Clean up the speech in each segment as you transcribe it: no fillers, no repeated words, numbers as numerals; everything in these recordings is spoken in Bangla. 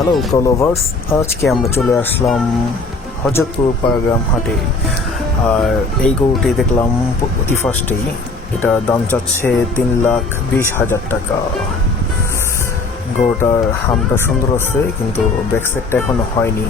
হ্যালো কলোভার্স, আজকে আমরা চলে আসলাম হজরতপুর পাড়াগ্রাম হাটে। আর এই গরুটি দেখলাম অতি ফার্স্টেই, এটা দাম চাচ্ছে 3,20,000 টাকা। গরুটার হামটা সুন্দর আছে, কিন্তু ব্যাক সাইডটা এখনো হয়নি।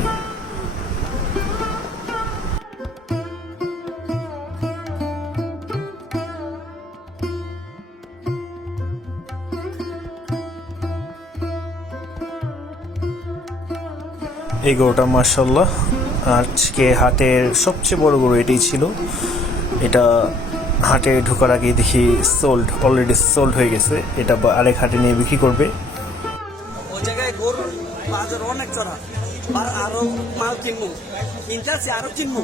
এই গরুটা মাশাআল্লাহ আজকে হাটের সবচেয়ে বড় গরু এটাই ছিল। এটা হাটে ঢোকার আগে দেখি অলরেডি সোল্ড হয়ে গেছে। এটা আরেক হাটে নিয়ে বিক্রি করবে। ওই জায়গায় গরুর বাজার অনেক চড়া, আরো মাল কিনবো, কিনতে আসছি আরো কিনবো,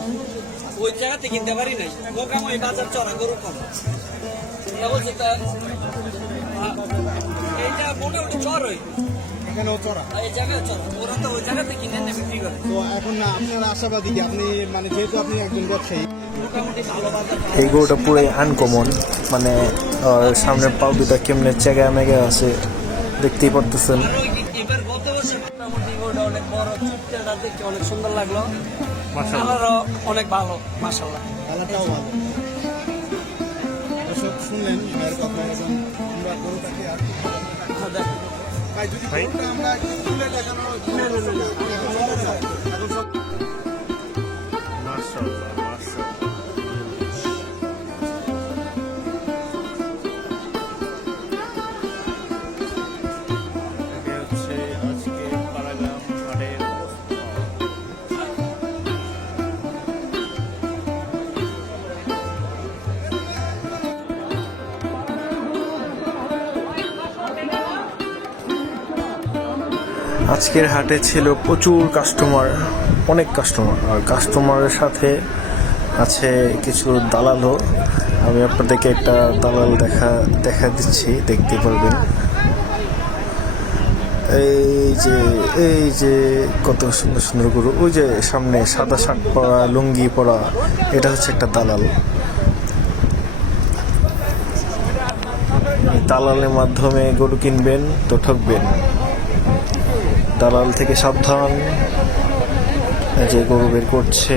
ওই জায়গাতে কিনতে পারি নাই। মোকামই বাজার চড়া, গরু কম। এইটা মোটামুটি চড়ই, এখানেও চড়া, এই জায়গায় চড়া। ওরা তো ওই জায়গাতে কিনে এনে বিক্রি করে। তো এখন আপনার আশাবাদী কি? আপনি মানে যেহেতু আপনি একজন ব্যবসায়ী, মোটামুটি ভালো বাজার। এই গরুটা পুরোই আনকমন, মানে সামনের পাও দুটা কেমনে চেগা মেগা আছে দেখতেই পারতেছেন। এবার গত বছর মোটামুটি গরুটা অনেক বড়, চুটটা দেখতে অনেক সুন্দর লাগলো। কালারও অনেক ভালো, মাশাআল্লাহ। কালারটাও ভালো। দর্শক শুনলেন ভাইয়ের কথা। এবং আমরা গরুটাকে আর ভাই যদি গরুটা আমরা খুলে দেখানো এখন সব আজকের হাটে ছিল প্রচুর কাস্টমার, অনেক কাস্টমার। আর কাস্টমারের সাথে আছে কিছু দালালও। আমি আপনাদেরকে একটা দালাল দেখা দিচ্ছি, দেখতে পারবেন। এই যে কত সুন্দর সুন্দর গরু। ওই যে সামনে সাদা শার্ট পরা, লুঙ্গি পরা, এটা হচ্ছে একটা দালাল। দালালের মাধ্যমে গরু কিনবেন তো ঠকবেন। দালাল থেকে সাবধান। যে গরু বের করছে,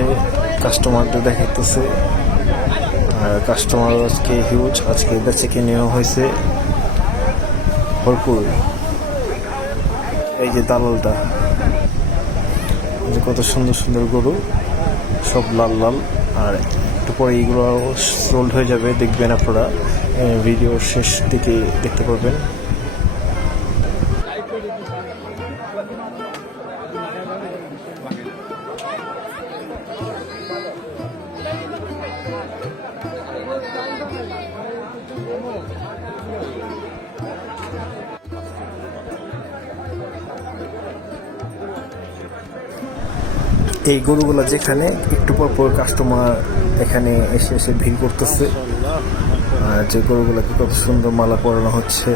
কাস্টমারদের দেখাইতেছে। আর কাস্টমার আজকে হিউজ, আজকে বেচে কিনেও হয়েছে ভরপুর। এই যে দালালটা, যে কত সুন্দর সুন্দর গরু, সব লাল লাল। আর একটু পরে এইগুলো সোল্ড হয়ে যাবে, দেখবেন আপনারা ভিডিওর শেষ দিকে দেখতে পারবেন। এই গরুগুলো যেখানে একটু পর পর কাস্টমার এখানে এসে ভিড় করতেছে। আর যে গরুগুলোকে কত সুন্দর মালা পরানো হচ্ছে,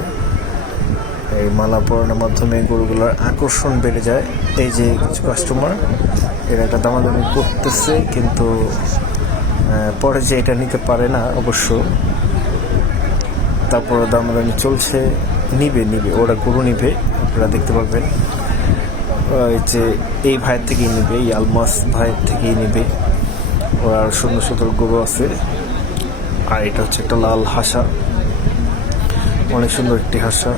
এই মালা পরানোর মাধ্যমে গরুগুলোর আকর্ষণ বেড়ে যায়। এই যে কিছু কাস্টমার এরা একটা দামাদামি করতেছে, কিন্তু পরে যে এটা নিতে পারে না অবশ্য, তারপরে দামাদামি চলছে। নিবে ওরা গরু নিবে, আপনারা দেখতে পাবেন। যে এই ভাইয়ের থেকেই নেবে, এই আলমাস ভাইয়ের থেকেই নেবে। ওরা সুন্দর সুন্দর গরু আছে। আর এটা হচ্ছে একটা লাল হাসা, অনেক সুন্দর একটি হাসা।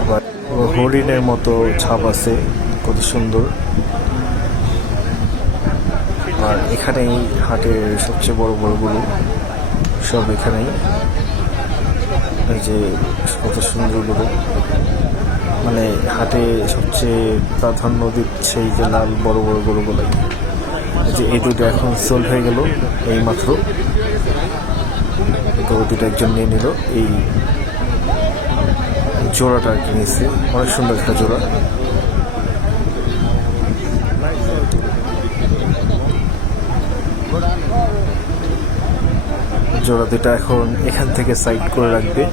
আবার হরিণের মতো ছাপ আছে, কত সুন্দর। আর এখানেই হাটের সবচেয়ে বড় বড় গরু সব এখানেই। এই যে কত সুন্দর গরু, মানে হাটে সবচেয়ে প্রাধান্য দিচ্ছে এই যে লাল বড় বড় গরুগুলাই। যে এই দুটো এখন সোল্ড হয়ে গেল এই মাত্র। গরু দুটো একজন নিয়ে নিল। এই জোড়াটা আর কি নিয়েছে, অনেক সুন্দর একটা জোড়া। জোড়া দুটা এখন এখান থেকে সাইড করে রাখবে,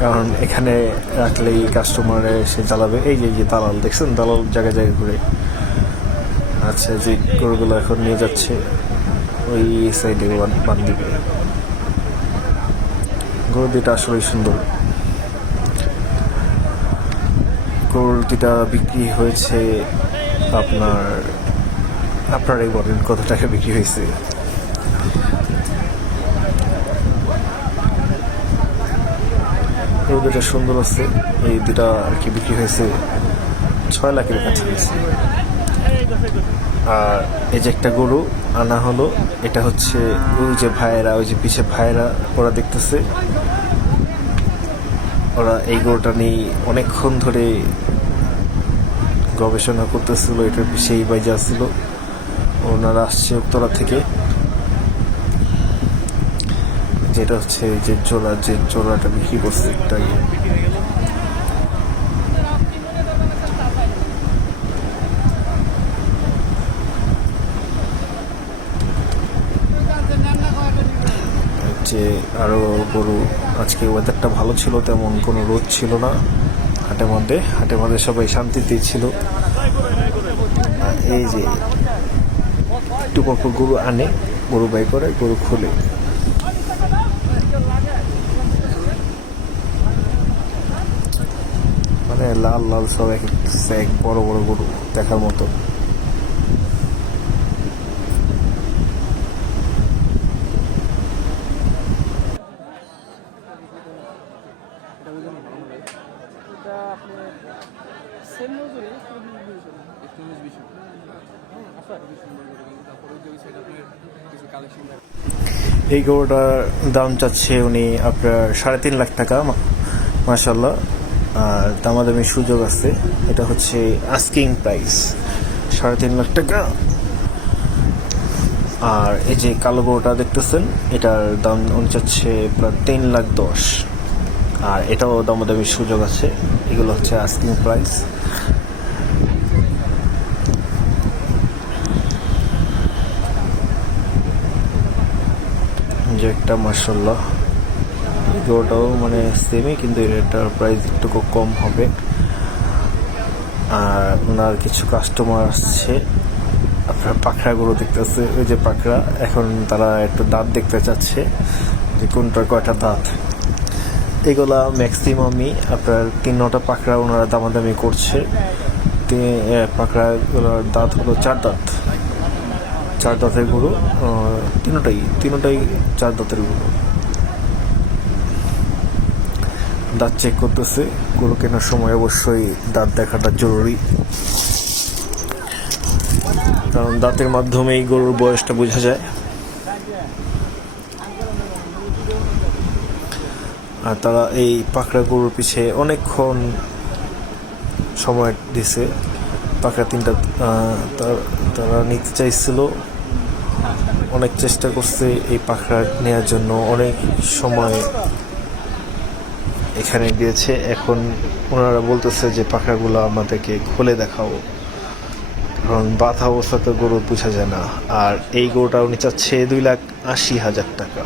কারণ এখানে রাখলেই কাস্টমার এসে জ্বালাবে। এই যে দালাল দেখছেন, দালাল জায়গায় জায়গায় ঘুরে। আচ্ছা, যে গরুগুলো এখন নিয়ে যাচ্ছে ওই সাইডে বাদ দিবে। গরু দুটা আসলেই সুন্দর। গরুর দুটা বিক্রি হয়েছে আপনারাই বলেন কত টাকা বিক্রি হয়েছে। গরু দুটা সুন্দর আছে, এই দুটা আর কি বিক্রি হয়েছে 6 লাখের কাছাকাছি। আর এই যে একটা গরু আনা হলো, এটা হচ্ছে ওই যে ভাইয়েরা, ওই যে পিছে ভাইয়েরা ওরা দেখতেছে, ওরা এই গরুটা নিয়ে অনেকক্ষণ ধরে গবেষণা করতেছিল, এটার পিছিয়ে এই বাইজা ছিল। ওনারা আসছে উত্তরা থেকে, যেটা হচ্ছে যে জোড়াটা বিক্রি করছে একটাই। যে আরো গরু, আজকে ওয়েদারটা ভালো ছিল, তেমন কোনো রোদ ছিল না। হাটের মধ্যে সবাই শান্তিতেই ছিল। এই যে একটু পর গরু আনে, গরু বাই করে, গরু খুলে। মানে লাল লাল সব এক বড় বড় গরু দেখার মতো। এই গরুটার দাম চাচ্ছে উনি আপনার 3.5 লাখ টাকা, মাশাআল্লাহ। আর দামাদামি সুযোগ আছে, এটা হচ্ছে আস্কিং প্রাইস 3.5 লাখ টাকা। আর এই যে কালো গরুটা দেখতেছেন, এটার দাম উনি চাচ্ছে প্রায় 3,10,000। আর এটাও দামাদামির সুযোগ আছে। এগুলো হচ্ছে আস্কিং প্রাইস। যে একটা মাশাআল্লাহ, গরুটাও মানে সেমই, কিন্তু এটার প্রাইস একটু কম হবে। আর ওনার কিছু কাস্টমার আসছে, আপনার পাখরা গরু দেখতেছে, ওই যে পাখরা, এখন তারা একটু দাঁত দেখতে চাচ্ছে যে কোনটার কয়টা দাঁত। এগুলা ম্যাক্সিমামই আপনার 3-9টা পাখরা ওনারা দামাদামি করছে। পাখরাগুলোর দাঁত হলো 4 দাঁত, 4 দাঁতের গরু, তিনটাই 4 দাঁতের গরু। দাঁত চেক করতেছে। গরু কেনার সময় অবশ্যই দাঁত দেখাটা জরুরি, কারণ দাঁতের মাধ্যমেই গরুর বয়সটা বোঝা যায়। আর তারা এই পাকড়া গরুর পিছে অনেকক্ষণ সময় দিছে। পাকড়া 3টা তারা নিতে চাইছিল, অনেক চেষ্টা করছে এই পাকড়া নেওয়ার জন্য, অনেক সময় এখানে দিয়েছে। এখন ওনারা বলতেছে যে পাকড়াগুলো আমাদেরকে খুলে দেখাও, কারণ বাধা অবস্থাতে গরু বোঝা যায় না। আর এই গরুটা উনি চাচ্ছে 2,80,000 টাকা।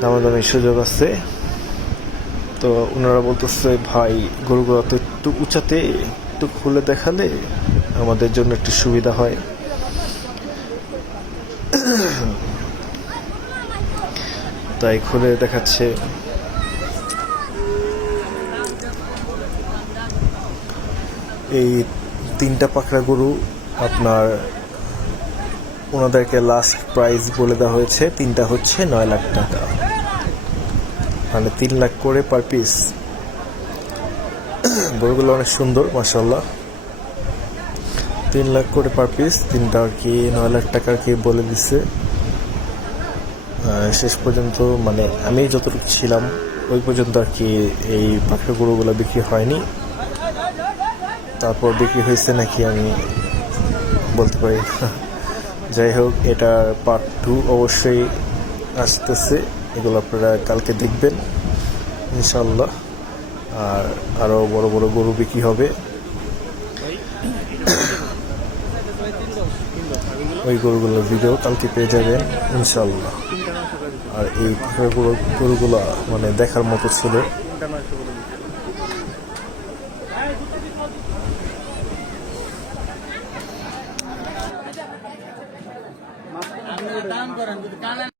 দামাদামির সুযোগ আছে। তো ওনারা বলতেছে ভাই গরুগুলো তো একটু উঁচাতে, একটু খুলে দেখালে আমাদের জন্য একটু সুবিধা হয়। তাই খুলে দেখাচ্ছে। এই 3টা পাকড়া গরু আপনার ওনাদেরকে লাস্ট প্রাইস বলে দেওয়া হয়েছে, 3টা হচ্ছে 9 লাখ টাকা, মানে 3 লাখ করে পার পিস। গরুগুলো অনেক সুন্দর মাশাআল্লাহ। 3 লাখ করে পার পিস, 3টা আর কি 9 লাখ টাকা আর কি বলে দিচ্ছে। শেষ পর্যন্ত মানে আমি যতটুকু ছিলাম ওই পর্যন্ত আর কি এই পাকড়া গরুগুলো বিক্রি হয়নি। তারপর বিক্রি হয়েছে নাকি আমি বলতে পারি না। যাই হোক, এটার পার্ট 2 অবশ্যই আসতেছে, এগুলো আপনারা কালকে দেখবেন ইনশাআল্লাহ। আর আরও বড় বড় গরু বিক্রি হবে, ওই গরুগুলোর ভিডিও কালকে পেয়ে যাবেন ইনশাআল্লাহ। আর এই গরুগুলো মানে দেখার মতো ছিল। দাম করেন